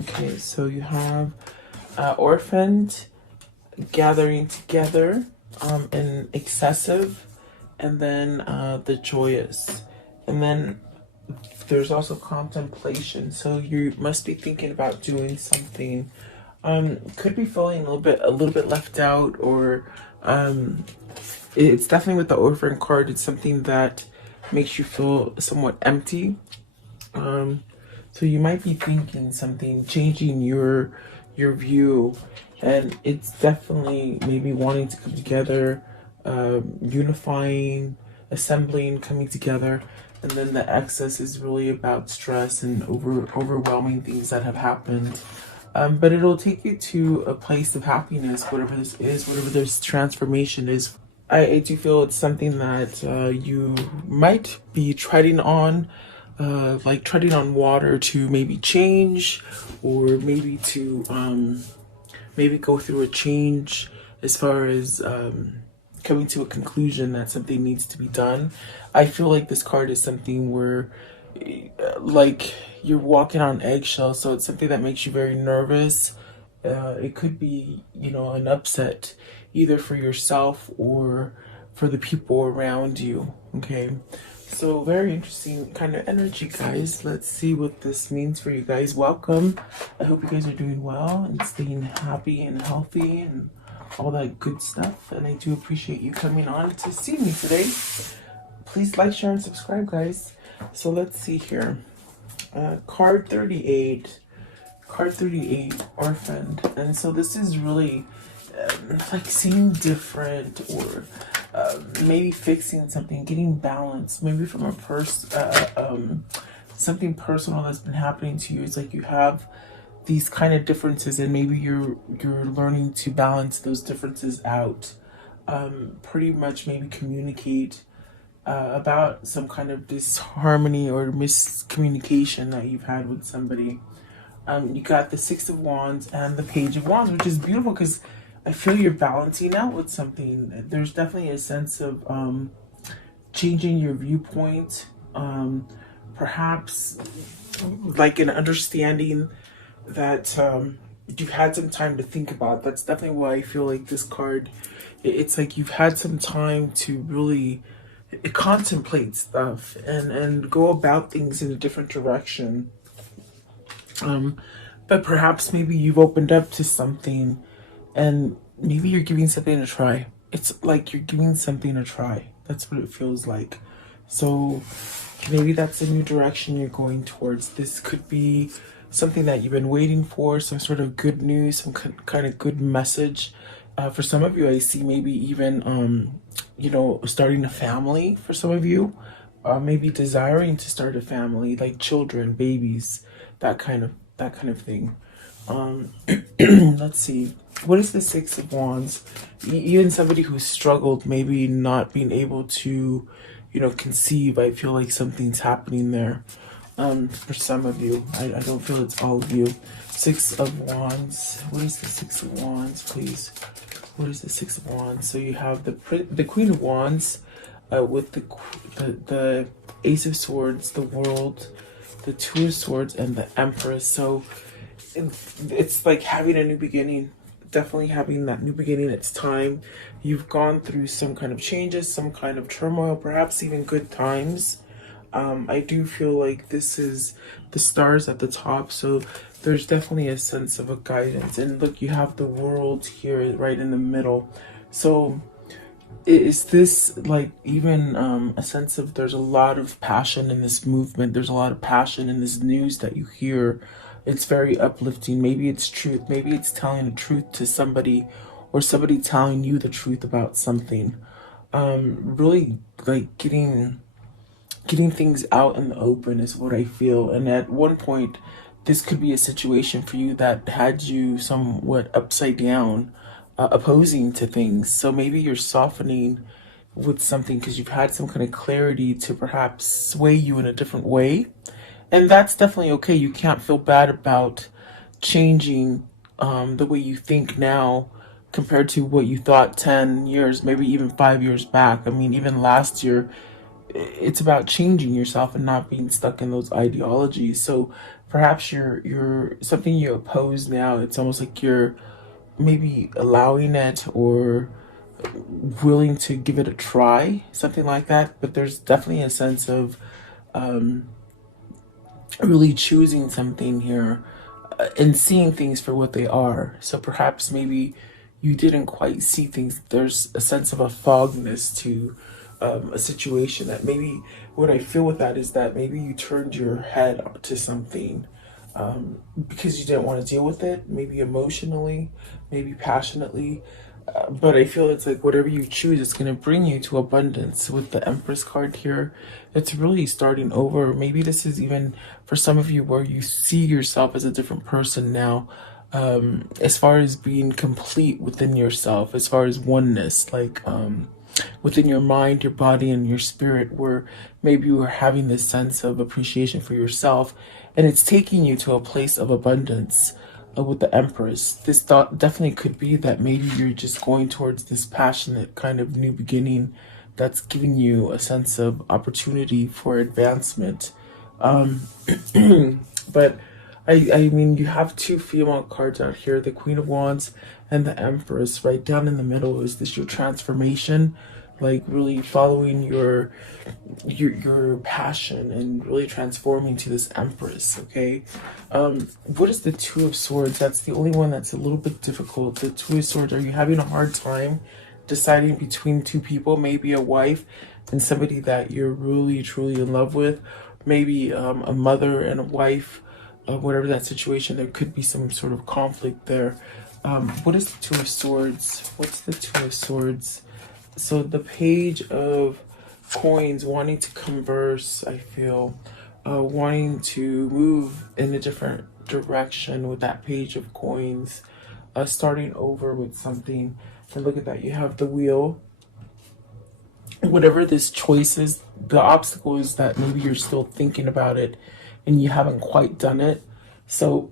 Okay, so you have orphaned, gathering together, and excessive, and then the joyous, and then there's also contemplation. So you must be thinking about doing something. Could be feeling a little bit left out, or it's definitely with the orphan card. It's something that makes you feel somewhat empty. So you might be thinking something, changing your view, and it's definitely maybe wanting to come together, unifying, assembling, coming together, and then the excess is really about stress and overwhelming things that have happened. But it'll take you to a place of happiness, whatever this is, whatever this transformation is. I do feel it's something that you might be treading on, like treading on water to maybe change, or maybe to maybe go through a change as far as coming to a conclusion that something needs to be done. I feel like this card is something where like you're walking on eggshells, so it's something that makes you very nervous. It could be, an upset either for yourself or for the people around you. Okay, so very interesting kind of energy, guys. Let's see what this means for you guys. Welcome. I hope you guys are doing well and staying happy and healthy and all that good stuff. And I do appreciate you coming on to see me today. Please like, share, and subscribe, guys. So let's see here. Card 38. Card 38, Orphaned. And so this is really like seeing different, or maybe fixing something, getting balance, maybe from a something personal that's been happening to you. It's like you have these kind of differences, and maybe you're learning to balance those differences out. Pretty much maybe communicate about some kind of disharmony or miscommunication that you've had with somebody. You got the Six of Wands and the Page of Wands, which is beautiful because I feel you're balancing out with something. There's definitely a sense of changing your viewpoint, perhaps like an understanding that you've had some time to think about. That's definitely why I feel like this card, it's like you've had some time to really contemplate stuff and go about things in a different direction. But perhaps maybe you've opened up to something, and maybe you're giving something a try. It's like you're giving something a try. That's what it feels like. So maybe that's a new direction you're going towards. This could be something that you've been waiting for, some sort of good news, some kind of good message. For some of you, I see maybe even, starting a family for some of you. Maybe desiring to start a family, like children, babies, that kind of thing. Let's see. What is the Six of Wands? Even somebody who struggled, maybe not being able to, conceive. I feel like something's happening there. For some of you, I don't feel it's all of you. Six of Wands. What is the Six of Wands, please? What is the Six of Wands? So you have the Queen of Wands, with the Ace of Swords, the World, the Two of Swords, and the Empress. So it's like having a new beginning. Definitely having that new beginning. It's time. You've gone through some kind of changes, some kind of turmoil, perhaps even good times. I do feel like this is the stars at the top, so there's definitely a sense of a guidance. And look, you have the World here right in the middle. So is this like even a sense of there's a lot of passion in this movement, there's a lot of passion in this news that you hear. It's very uplifting. Maybe it's truth, maybe it's telling the truth to somebody, or somebody telling you the truth about something. Really like getting things out in the open is what I feel. And at one point, this could be a situation for you that had you somewhat upside down, opposing to things. So maybe you're softening with something because you've had some kind of clarity to perhaps sway you in a different way. And that's definitely okay. You can't feel bad about changing the way you think now compared to what you thought 10 years, maybe even 5 years back. I mean, even last year, it's about changing yourself and not being stuck in those ideologies. So perhaps you're something you oppose now. It's almost like you're maybe allowing it or willing to give it a try, something like that. But there's definitely a sense of really choosing something here and seeing things for what they are. So perhaps maybe you didn't quite see things. There's a sense of a fogness to a situation that maybe what I feel with that is that maybe you turned your head up to something because you didn't want to deal with it, maybe emotionally, maybe passionately. But I feel it's like whatever you choose, it's going to bring you to abundance. With the Empress card here, it's really starting over. Maybe this is even for some of you where you see yourself as a different person now, as far as being complete within yourself, as far as oneness, like within your mind, your body, and your spirit, where maybe you are having this sense of appreciation for yourself, and it's taking you to a place of abundance. With the Empress, this thought definitely could be that maybe you're just going towards this passionate kind of new beginning that's giving you a sense of opportunity for advancement. But I mean, you have two female cards out here, the Queen of Wands and the Empress. Right down in the middle, is this your transformation? Like really following your passion and really transforming to this Empress, okay? What is the Two of Swords? That's the only one that's a little bit difficult. The Two of Swords, are you having a hard time deciding between two people? Maybe a wife and somebody that you're really truly in love with, maybe a mother and a wife, whatever that situation. There could be some sort of conflict there. What is the Two of Swords? What's the Two of Swords? So the Page of Coins, wanting to converse, I feel, wanting to move in a different direction with that Page of Coins, starting over with something. And look at that, you have the Wheel. Whatever this choice is, the obstacle is that maybe you're still thinking about it and you haven't quite done it. So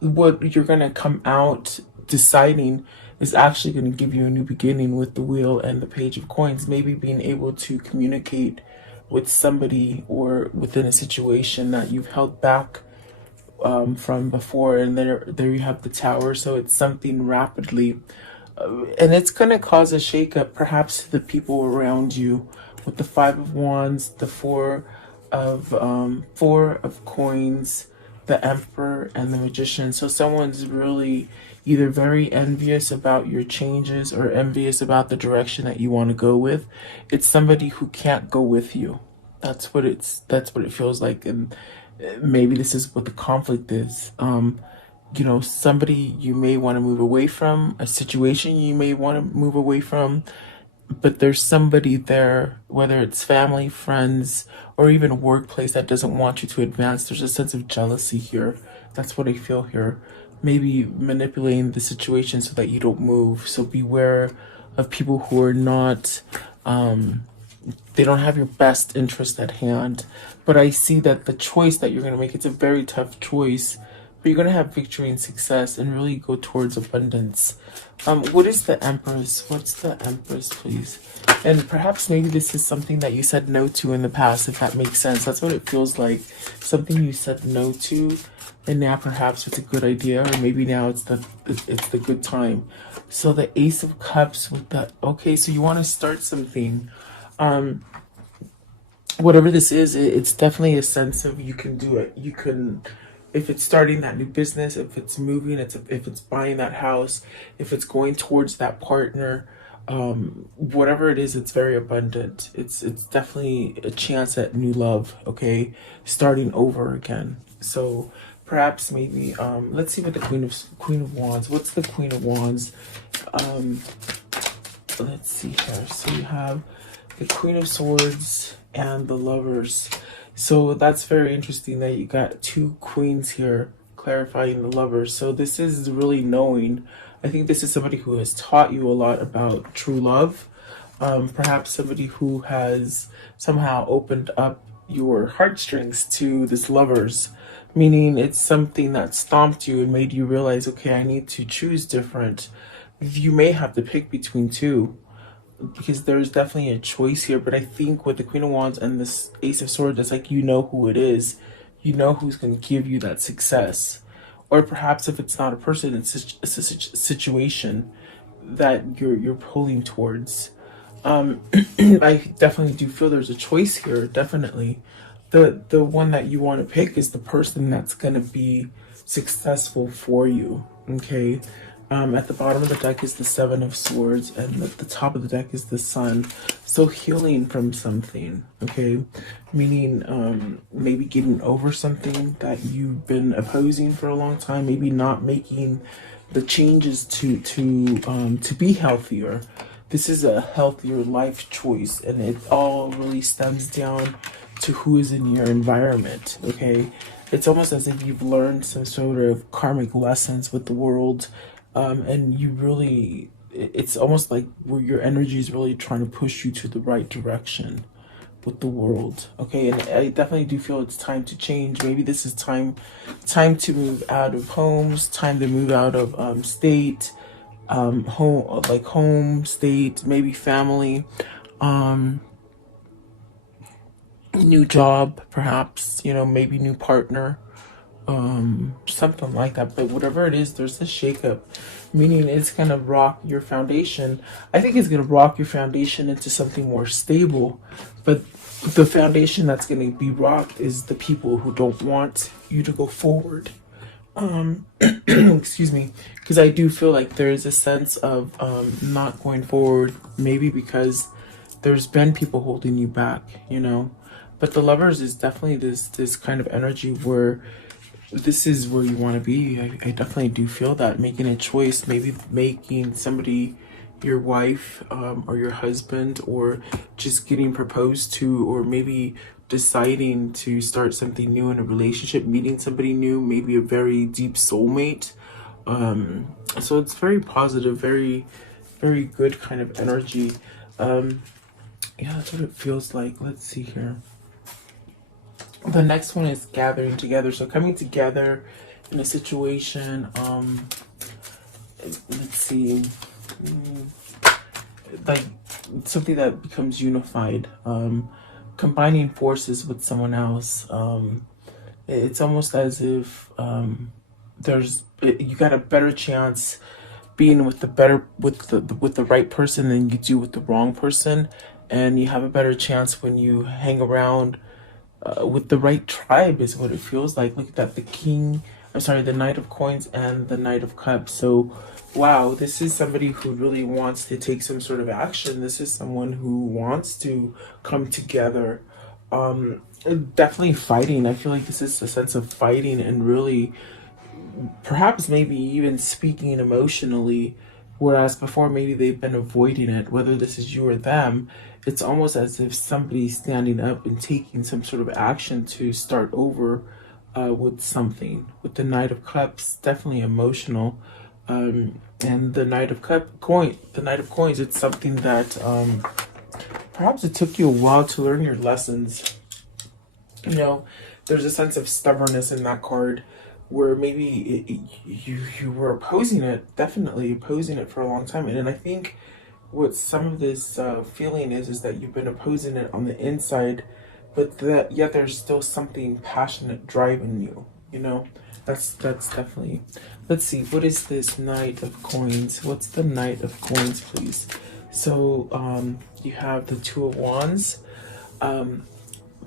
what you're going to come out deciding is actually going to give you a new beginning with the Wheel and the Page of Coins. Maybe being able to communicate with somebody or within a situation that you've held back from before. And there you have the Tower. So it's something rapidly, and it's going to cause a shakeup perhaps to the people around you. With the Five of Wands, the Four of Coins, the Emperor, and the Magician. So someone's really either very envious about your changes or envious about the direction that you want to go with. It's somebody who can't go with you. That's what it feels like. And maybe this is what the conflict is. You know, somebody you may want to move away from, a situation you may want to move away from, but there's somebody there, whether it's family, friends, or even a workplace, that doesn't want you to advance. There's a sense of jealousy here. That's what I feel here. Maybe manipulating the situation so that you don't move. So beware of people who are not, they don't have your best interest at hand. But I see that the choice that you're going to make, it's a very tough choice, but you're going to have victory and success and really go towards abundance. What is the Empress? What's the Empress, please? And perhaps maybe this is something that you said no to in the past, if that makes sense. That's what it feels like. Something you said no to, and now perhaps it's a good idea, or maybe now it's the good time. So the Ace of Cups with the, okay, so you want to start something. Whatever this is, it's definitely a sense of you can do it. You can, if it's starting that new business, if it's moving, if it's buying that house, if it's going towards that partner, whatever it is, it's very abundant. It's definitely a chance at new love, okay? Starting over again. So perhaps maybe let's see what the Queen of Wands. What's the Queen of Wands? Let's see here. So you have the Queen of Swords and the Lovers. So that's very interesting that you got two queens here clarifying the Lovers. So this is really knowing. I think this is somebody who has taught you a lot about true love. Perhaps somebody who has somehow opened up your heartstrings to this Lovers, meaning it's something that stomped you and made you realize, okay, I need to choose different. You may have to pick between two, because there's definitely a choice here. But I think with the Queen of Wands and this Ace of Swords, it's like you know who it is. you know who's going to give you that success. Or perhaps if it's not a person, it's a situation that you're pulling towards. I definitely do feel there's a choice here. Definitely, the one that you want to pick is the person that's going to be successful for you. Okay. At the bottom of the deck is the Seven of Swords, and at the top of the deck is the Sun. So healing from something, okay? Meaning maybe getting over something that you've been opposing for a long time, maybe not making the changes to be healthier. This is a healthier life choice, and it all really stems down to who is in your environment, okay? It's almost as if you've learned some sort of karmic lessons with the world, and you really, it's almost like where your energy is really trying to push you to the right direction with the world, okay? And I definitely do feel it's time to change. Maybe this is time to move out of homes, time to move out of state, home state, maybe family, new job, perhaps, you know, maybe new partner, something like that. But whatever it is, there's a shakeup, meaning it's gonna rock your foundation. I think it's gonna rock your foundation into something more stable, but the foundation that's gonna be rocked is the people who don't want you to go forward. Excuse me, because I do feel like there is a sense of not going forward, maybe because there's been people holding you back, you know. But the Lovers is definitely this kind of energy where this is where you want to be. I definitely do feel that, making a choice, maybe making somebody your wife, or your husband, or just getting proposed to, or maybe deciding to start something new in a relationship, meeting somebody new, maybe a very deep soulmate. So it's very positive, very, very good kind of energy. Yeah, that's what it feels like. Let's see here. The next one is gathering together. So coming together in a situation, let's see, like something that becomes unified, combining forces with someone else. It's almost as if you got a better chance being with the right person than you do with the wrong person, and you have a better chance when you hang around with the right tribe, is what it feels like. Look at that, the Knight of Coins and the Knight of Cups. So wow, this is somebody who really wants to take some sort of action. This is someone who wants to come together. Definitely fighting. I feel like this is a sense of fighting and really perhaps maybe even speaking emotionally, whereas before maybe they've been avoiding it. Whether this is you or them, it's almost as if somebody's standing up and taking some sort of action to start over with something. With the Knight of Cups, definitely emotional, and the Knight of Coins, it's something that perhaps it took you a while to learn your lessons. You know, there's a sense of stubbornness in that card, where maybe you were opposing it, definitely opposing it for a long time. And I think what some of this feeling is that you've been opposing it on the inside, but that yet there's still something passionate driving you, you know. That's definitely. Let's see, what is this Knight of Coins? What's the Knight of Coins, please? So you have the Two of Wands,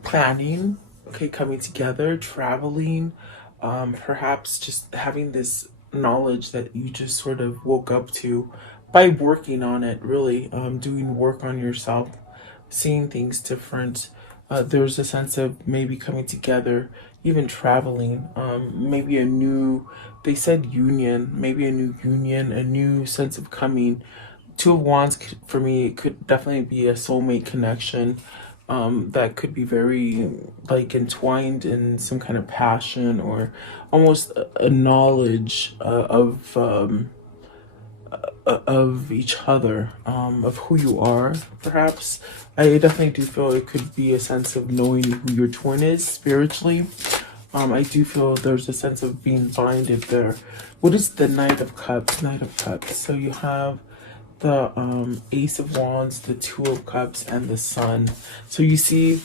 planning, okay, coming together, traveling, perhaps just having this knowledge that you just sort of woke up to by working on it, really, doing work on yourself, seeing things different. There's a sense of maybe coming together, even traveling, maybe they said union, maybe a new union, a new sense of coming. Two of Wands, for me, it could definitely be a soulmate connection, that could be very like entwined in some kind of passion, or almost a knowledge of each other, of who you are. Perhaps I definitely do feel it could be a sense of knowing who your twin is spiritually. I do feel there's a sense of being binded there. What is the Knight of Cups? Knight of Cups. So you have the Ace of Wands, the Two of Cups, and the Sun. So you see,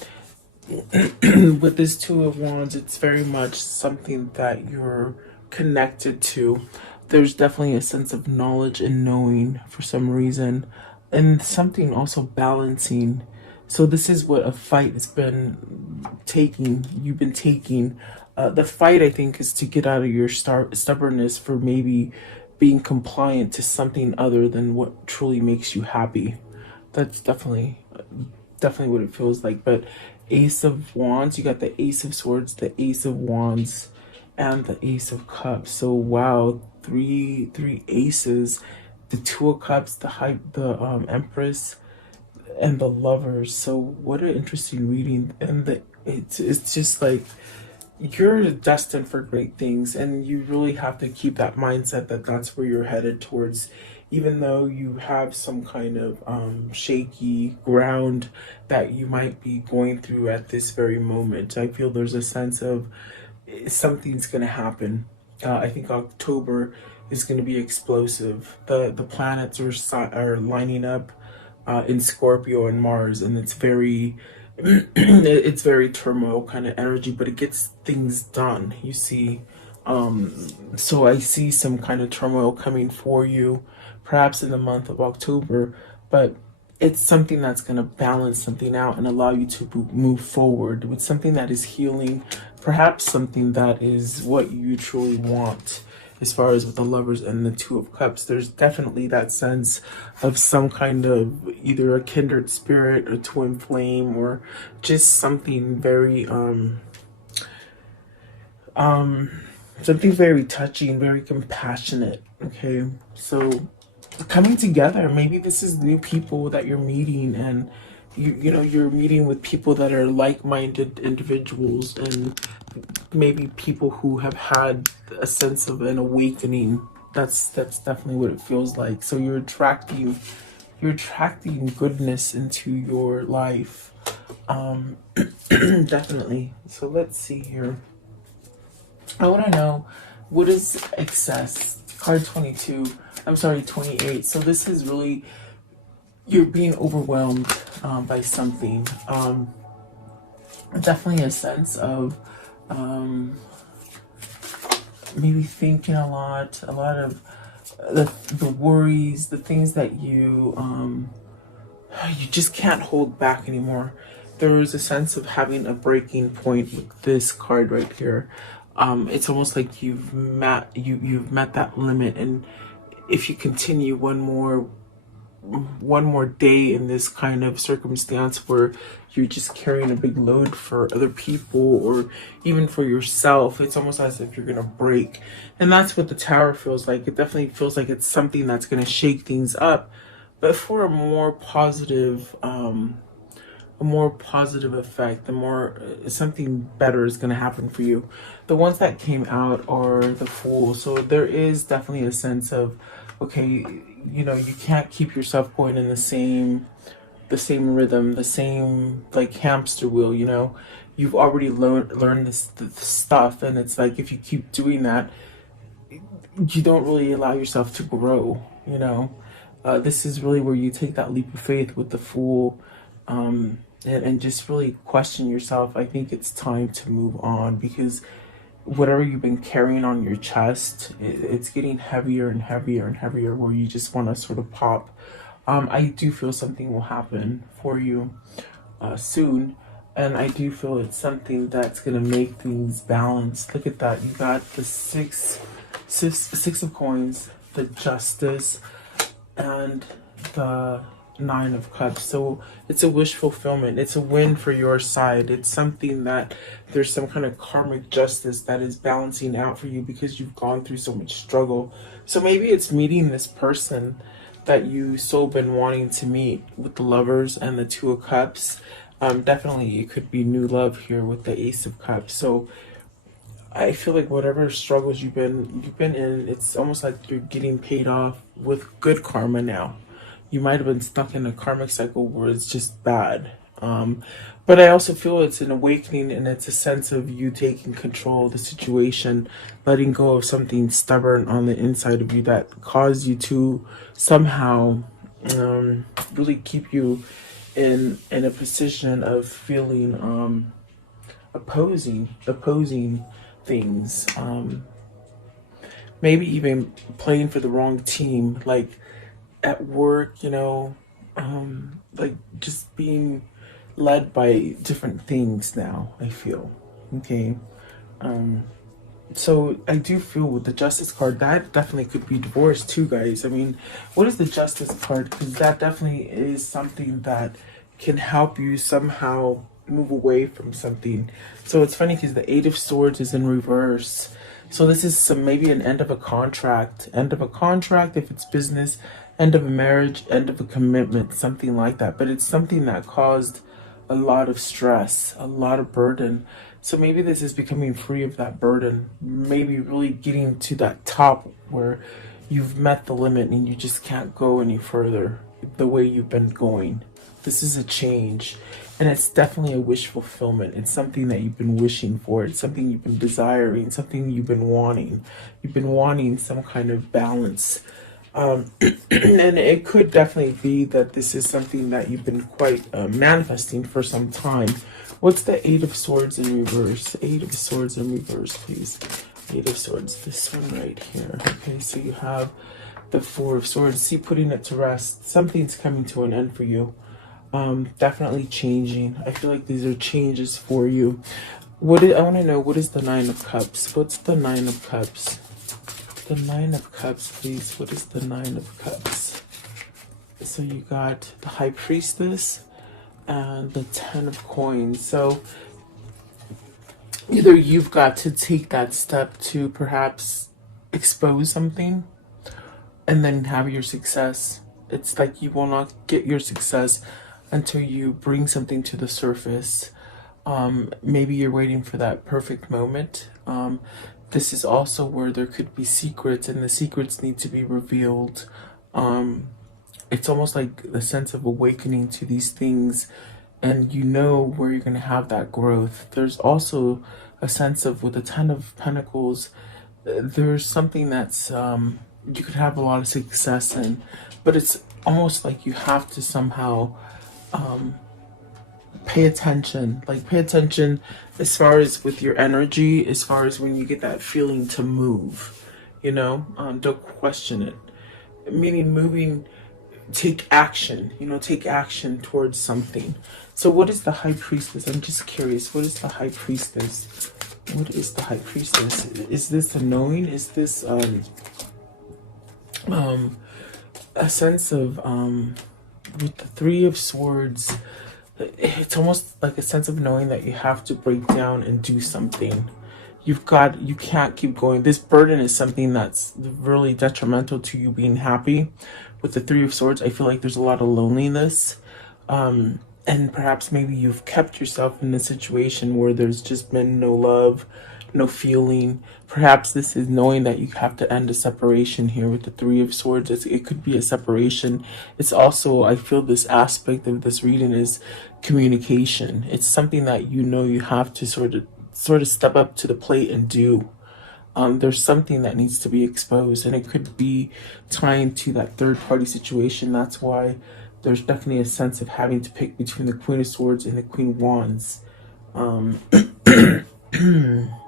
with this Two of Wands, it's very much something that you're connected to. There's definitely a sense of knowledge and knowing for some reason, and something also balancing. So this is what a fight has been taking. You've been taking. The fight, I think, is to get out of your stubbornness for maybe being compliant to something other than what truly makes you happy. That's definitely what it feels like. But Ace of Wands, you got the Ace of Swords, the Ace of Wands, and the Ace of Cups. So wow, three aces, the Two of Cups, the Empress, and the Lovers. So what an interesting reading. And it's just like you're destined for great things, and you really have to keep that mindset that that's where you're headed towards, even though you have some kind of shaky ground that you might be going through at this very moment. I feel there's a sense of something's going to happen. I think October is going to be explosive. The planets are lining up in Scorpio and Mars, and it's very it's very turmoil kind of energy, but it gets things done, you see. So I see some kind of turmoil coming for you, perhaps in the month of October, but it's something that's going to balance something out and allow you to move forward with something that is healing, perhaps something that is what you truly want. As far as with the Lovers and the Two of Cups, there's definitely that sense of some kind of either a kindred spirit, a twin flame, or just something very something very touching, very compassionate. Okay, so coming together, maybe this is new people that you're meeting, and you know you're meeting with people that are like-minded individuals, and maybe people who have had a sense of an awakening. That's definitely what it feels like. So you're attracting goodness into your life. Definitely. So let's see here. I want to know, what is excess? Card 22. I'm sorry, 28. So this is really, you're being overwhelmed by something. Definitely a sense of maybe thinking a lot of the worries, the things that you just can't hold back anymore. There is a sense of having a breaking point with this card right here. It's almost like you've met that limit, and if you continue one more day in this kind of circumstance where you're just carrying a big load for other people or even for yourself, it's almost as if you're gonna break. And that's what the Tower feels like. It definitely feels like it's something that's gonna shake things up, but for a more positive effect, the more something better is going to happen for you. The ones that came out are the Fool. So there is definitely a sense of, okay, you know, you can't keep yourself going in the same rhythm, the same like hamster wheel, you know. You've already learned this stuff, and it's like if you keep doing that, you don't really allow yourself to grow, you know. This is really where you take that leap of faith with the Fool, and just really question yourself. I think it's time to move on, because whatever you've been carrying on your chest, it's getting heavier and heavier and heavier, where you just want to sort of pop. I do feel something will happen for you soon, and I do feel it's something that's going to make things balanced. Look at that. You got the six of coins, the Justice, and the Nine of Cups. So it's a wish fulfillment. It's a win for your side. It's something that there's some kind of karmic justice that is balancing out for you because you've gone through so much struggle. So maybe it's meeting this person that you so been wanting to meet with the Lovers and the Two of Cups. Definitely it could be new love here with the Ace of Cups. So I feel like whatever struggles you've been in, it's almost like you're getting paid off with good karma now. You might have been stuck in a karmic cycle where it's just bad. But I also feel it's an awakening, and it's a sense of you taking control of the situation, letting go of something stubborn on the inside of you that caused you to somehow really keep you in a position of feeling opposing things. Maybe even playing for the wrong team, like at work, you know, like just being led by different things now, I feel. Okay. So I do feel with the Justice card, that definitely could be divorce too, guys. I mean, what is the Justice card? Because that definitely is something that can help you somehow move away from something. So it's funny because the Eight of Swords is in reverse. So this is some maybe an end of a contract if it's business, end of a marriage, end of a commitment, something like that. But it's something that caused a lot of stress, a lot of burden. So maybe this is becoming free of that burden, maybe really getting to that top where you've met the limit and you just can't go any further the way you've been going. This is a change, and it's definitely a wish fulfillment. It's something that you've been wishing for. It's something you've been desiring, something you've been wanting. You've been wanting some kind of balance. And it could definitely be that this is something that you've been quite manifesting for some time. What's the Eight of Swords in reverse? Eight of Swords in reverse, please. Eight of Swords, this one right here. Okay, so you have the Four of Swords. See, putting it to rest. Something's coming to an end for you. Definitely changing. I feel like these are changes for you. I want to know, what is the Nine of Cups? What's the Nine of Cups? The Nine of Cups, please. What is the Nine of Cups? So you got the High Priestess and the Ten of Coins. So either you've got to take that step to perhaps expose something and then have your success. It's like you will not get your success until you bring something to the surface. Maybe you're waiting for that perfect moment. This is also where there could be secrets, and the secrets need to be revealed. It's almost like the sense of awakening to these things, and you know where you're going to have that growth. There's also a sense of, with the Ten of Pentacles, there's something that's you could have a lot of success in, but it's almost like you have to somehow pay attention. Like, pay attention as far as with your energy, as far as when you get that feeling to move, you know. Don't question it, meaning moving. Take action, you know, take action towards something. So what is the High Priestess? I'm just curious, what is the High Priestess? What is the High Priestess? Is this a knowing? Is this a sense of with the Three of Swords, it's almost like a sense of knowing that you have to break down and do something. You can't keep going. This burden is something that's really detrimental to you being happy. With the Three of Swords, I feel like there's a lot of loneliness. And perhaps maybe you've kept yourself in a situation where there's just been no love, no feeling. Perhaps this is knowing that you have to end a separation here with the Three of Swords. It could be a separation. It's also, I feel this aspect of this reading is communication. It's something that you know you have to sort of step up to the plate and do. There's something that needs to be exposed, and it could be tying to that third party situation. That's why there's definitely a sense of having to pick between the Queen of Swords and the Queen of Wands.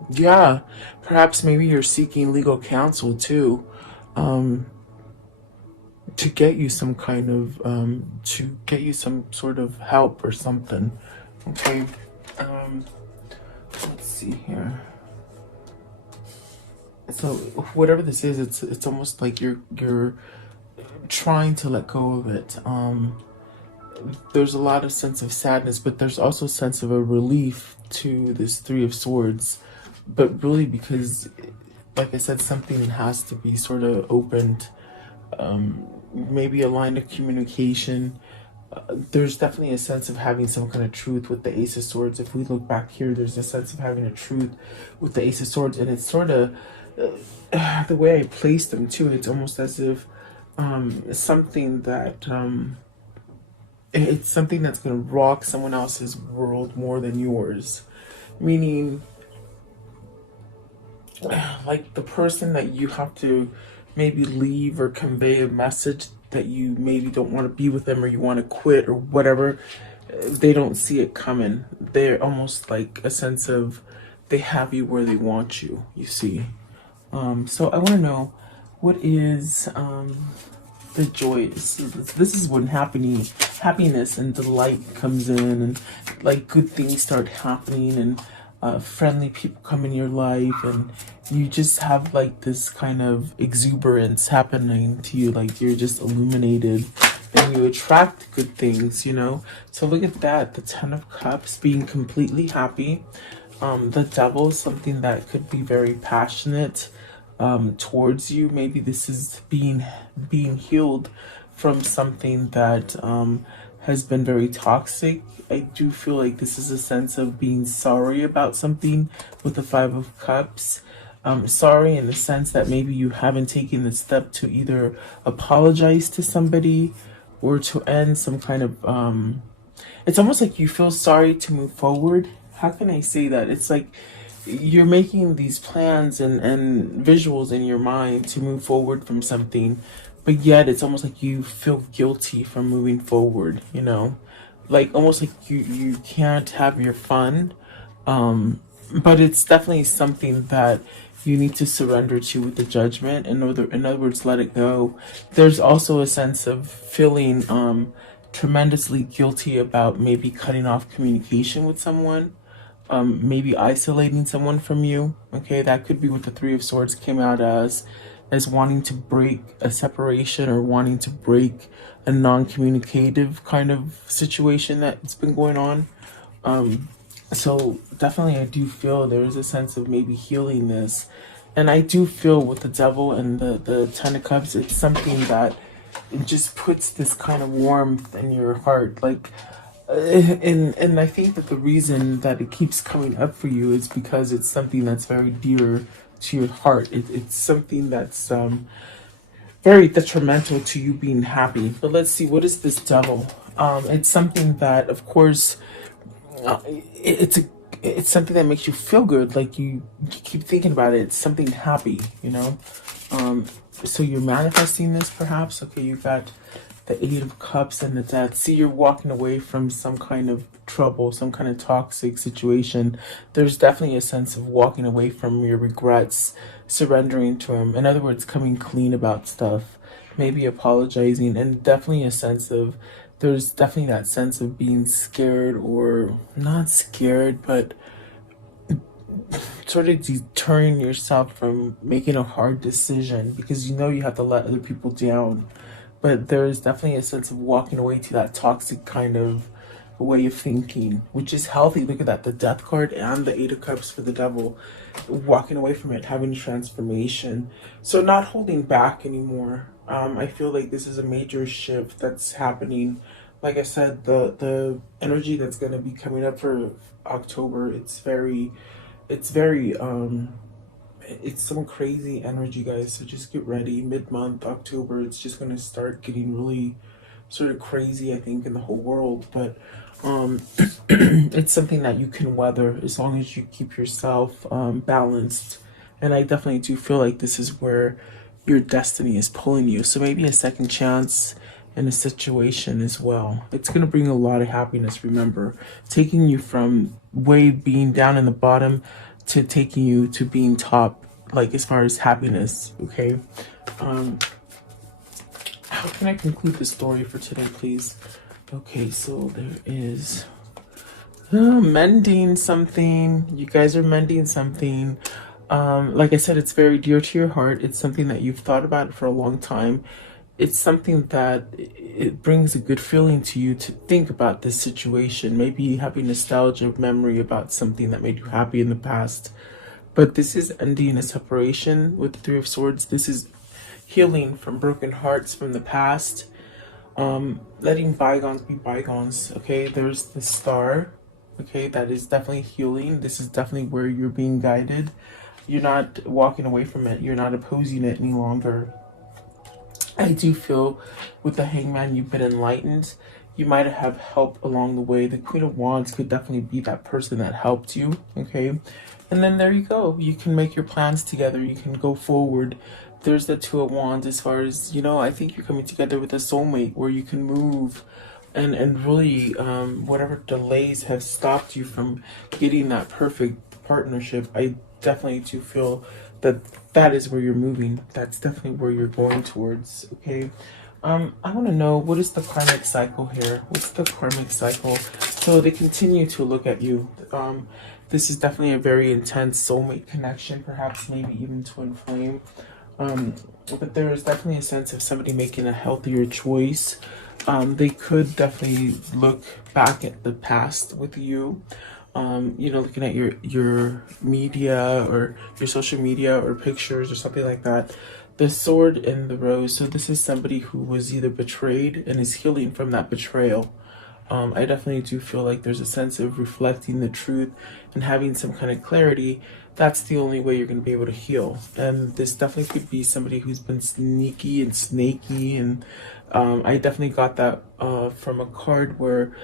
Yeah, perhaps maybe you're seeking legal counsel too, to get you some kind of to get you some sort of help or something. Okay. Let's see here. So whatever this is, it's almost like you're trying to let go of it. There's a lot of sense of sadness, but there's also a sense of a relief to this Three of Swords. But really, because, like I said, something has to be sort of opened. Maybe a line of communication. There's definitely a sense of having some kind of truth with the Ace of Swords. If we look back here, there's a sense of having a truth with the Ace of Swords, and it's sort of the way I placed them too. It's almost as if something that it's something that's going to rock someone else's world more than yours. Meaning, like the person that you have to maybe leave or convey a message that you maybe don't want to be with them, or you want to quit or whatever. they don't see it coming. They're almost like a sense of they have you where they want you, you see. So I want to know, what is the joy? This is when happiness and delight comes in, and like good things start happening, and friendly people come in your life, and you just have like this kind of exuberance happening to you, like you're just illuminated, and you attract good things, you know. So look at that, the Ten of Cups, being completely happy. The Devil is something that could be very passionate towards you. Maybe this is being healed from something that has been very toxic. I do feel like this is a sense of being sorry about something with the Five of Cups. Sorry in the sense that maybe you haven't taken the step to either apologize to somebody or to end some kind of it's almost like you feel sorry to move forward. How can I say that? It's like you're making these plans and visuals in your mind to move forward from something, but yet it's almost like you feel guilty for moving forward, you know? Like almost like you can't have your fun. But it's definitely something that you need to surrender to with the Judgment. In other words, let it go. There's also a sense of feeling tremendously guilty about maybe cutting off communication with someone, maybe isolating someone from you. Okay, that could be what the Three of Swords came out as wanting to break a separation or wanting to break a non-communicative kind of situation that's been going on. So definitely I do feel there is a sense of maybe healing this. And I do feel with the Devil and the Ten of Cups, it's something that it just puts this kind of warmth in your heart. Like, and I think that the reason that it keeps coming up for you is because it's something that's very dear to your heart. It's something that's very detrimental to you being happy. But let's see, what is this Devil? It's something that, of course, it's something that makes you feel good. Like you keep thinking about it. It's something happy, you know. So you're manifesting this, perhaps. Okay, you got the Eight of Cups and the Death. See, you're walking away from some kind of trouble, some kind of toxic situation. There's definitely a sense of walking away from your regrets, surrendering to them. In other words, coming clean about stuff, maybe apologizing, and definitely a sense of, there's definitely that sense of being scared, or not scared, but sort of deterring yourself from making a hard decision because you know you have to let other people down. But there is definitely a sense of walking away to that toxic kind of way of thinking, which is healthy. Look at that, the Death card and the Eight of Cups for the Devil. Walking away from it, having transformation. So not holding back anymore. I feel like this is a major shift that's happening. Like I said, the energy that's going to be coming up for October, it's some crazy energy, guys. So just get ready. Mid-month October, it's just going to start getting really sort of crazy, I think, in the whole world. But it's something that you can weather as long as you keep yourself balanced. And I definitely do feel like this is where your destiny is pulling you. So maybe a second chance in a situation as well. It's going to bring a lot of happiness, remember. Taking you from being down in the bottom to taking you to being top, like as far as happiness, okay? How can I conclude the story for today, please? Okay, so there is mending something. You guys are mending something. Like I said, it's very dear to your heart. It's something that you've thought about for a long time. It's something that it brings a good feeling to you to think about this situation. Maybe having nostalgia memory about something that made you happy in the past. But this is ending a separation with the Three of Swords. This is healing from broken hearts from the past. Letting bygones be bygones. Okay, there's the Star. Okay, that is definitely healing. This is definitely where you're being guided. You're not walking away from it. You're not opposing it any longer. I do feel with the Hangman, you've been enlightened. You might have help along the way. The Queen of Wands could definitely be that person that helped you, okay? And then there you go. You can make your plans together. You can go forward. There's the Two of Wands as far as, you know, I think you're coming together with a soulmate where you can move and really whatever delays have stopped you from getting that perfect partnership, I definitely do feel that that is where you're moving. That's definitely where you're going towards. Okay. I want to know, what is the karmic cycle here? What's the karmic cycle? So they continue to look at you. This is definitely a very intense soulmate connection, perhaps maybe even twin flame. But there is definitely a sense of somebody making a healthier choice. They could definitely look back at the past with you. You know, looking at your media or your social media or pictures or something like that. The sword and the rose. So this is somebody who was either betrayed and is healing from that betrayal. I definitely do feel like there's a sense of reflecting the truth and having some kind of clarity. That's the only way you're going to be able to heal. And this definitely could be somebody who's been sneaky and snaky. And I definitely got that from a card where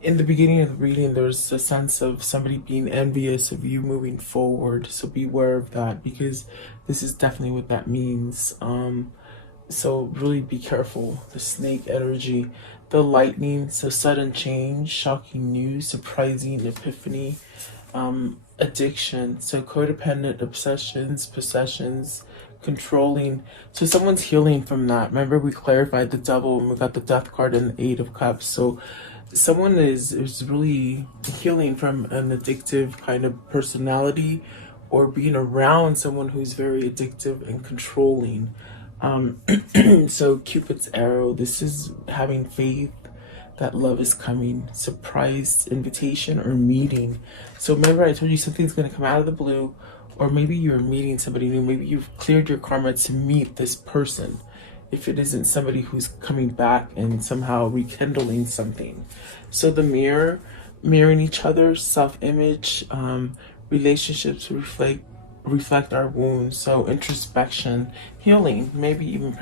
in the beginning of the reading, there's a sense of somebody being envious of you moving forward. So beware of that, because this is definitely what that means. So really be careful. The snake energy, the lightning, so sudden change, shocking news, surprising epiphany, addiction, so codependent obsessions, possessions, controlling. So someone's healing from that. Remember, we clarified the devil and we got the death card and the 8 of cups. So someone is really healing from an addictive kind of personality, or being around someone who's very addictive and controlling. So Cupid's arrow, this is having faith that love is coming, surprise invitation or meeting. So remember, I told you something's going to come out of the blue, or maybe you're meeting somebody new. Maybe you've cleared your karma to meet this person, if it isn't somebody who's coming back and somehow rekindling something. So the mirror, mirroring each other, self-image, relationships reflect our wounds. So introspection, healing, maybe even